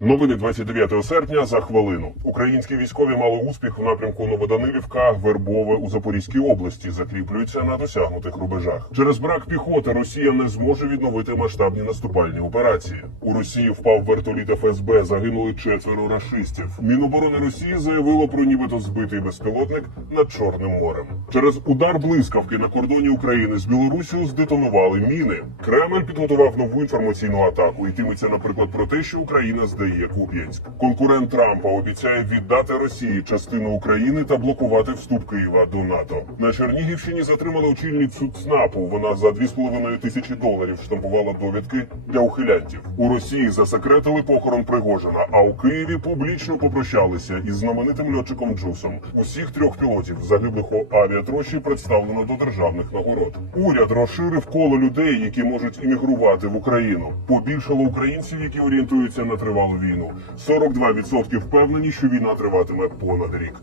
Новини 29 серпня за хвилину. Українські військові мали успіх в напрямку Новоданилівка, Вербове у Запорізькій області. Закріплюються на досягнутих рубежах. Через брак піхоти Росія не зможе відновити масштабні наступальні операції. У Росії впав вертоліт ФСБ. Загинули четверо рашистів. Міноборони Росії заявило про нібито збитий безпілотник над Чорним морем. Через удар блискавки на кордоні України з Білорусію здетонували міни. Кремль підготував нову інформаційну атаку. Йтиметься, наприклад, про те, що Україна здає Куп'янськ. Конкурент Трампа обіцяє віддати Росії частину України та блокувати вступ Києва до НАТО. На Чернігівщині затримали очільницю ЦНАПу. Вона за 2,5 тисячі доларів штампувала довідки для ухилянтів. У Росії засекретили похорон Пригожина, а у Києві публічно попрощалися із знаменитим льотчиком Джусом. Усіх трьох пілотів загиблих у авіатрощі представлено до державних нагород. Уряд розширив коло людей, які можуть іммігрувати в Україну. Побільшало українців, які орієнтуються на тривалу війну. 42% впевнені, що війна триватиме понад рік.